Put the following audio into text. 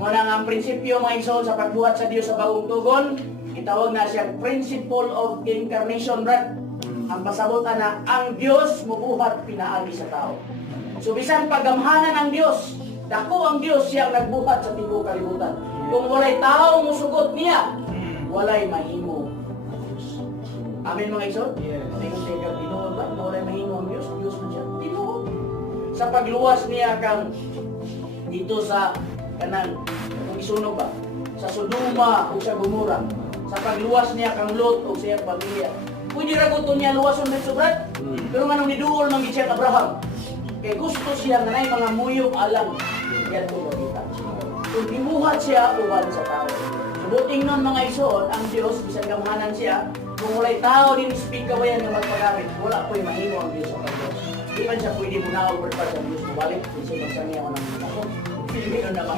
Muna nga ang prinsipyo mga igsoon sa pagbuhat sa Dios sa bagong tugon, itawag na siya principle of incarnation, brad. Ang pasabutan na ang Dios mubuhat pinaagi sa tao. So bisan pagamhanan ang Dios, dako ang Dios siyang nagbuhat sa tibuok kalibutan. Kung walay tao musugot niya, walay mahimo. Amen mga igsoon? Yes. Kung teka tinuod ba, na walay mahimo ang Dios, Dios man siya. Tinuod. Sa pagluwas niya kang dito sa kanang kung isunog ba? Sa Sodoma o sa Gomora. Sa pagluwas niya kang Lot o sa iyang pamilya. Pwede raguton niya luwason dito brad. Pero manong niduol man gid siya kang Abraham. Kay gusto siya nga nay mga muyong alang yan ko makita. Kung imuhat siya uwan sa tao. Subuting nun mga igsoon, ang Dios bisan gamhanan siya, kung walay tao din speak kawayan nga magpagamit, wala po'y mahimo ang Dios sa Diyos. Di man siya pwede mo na over pa sa Dios, balik kung siya magsangiya ko ng ako. Hindi na makita.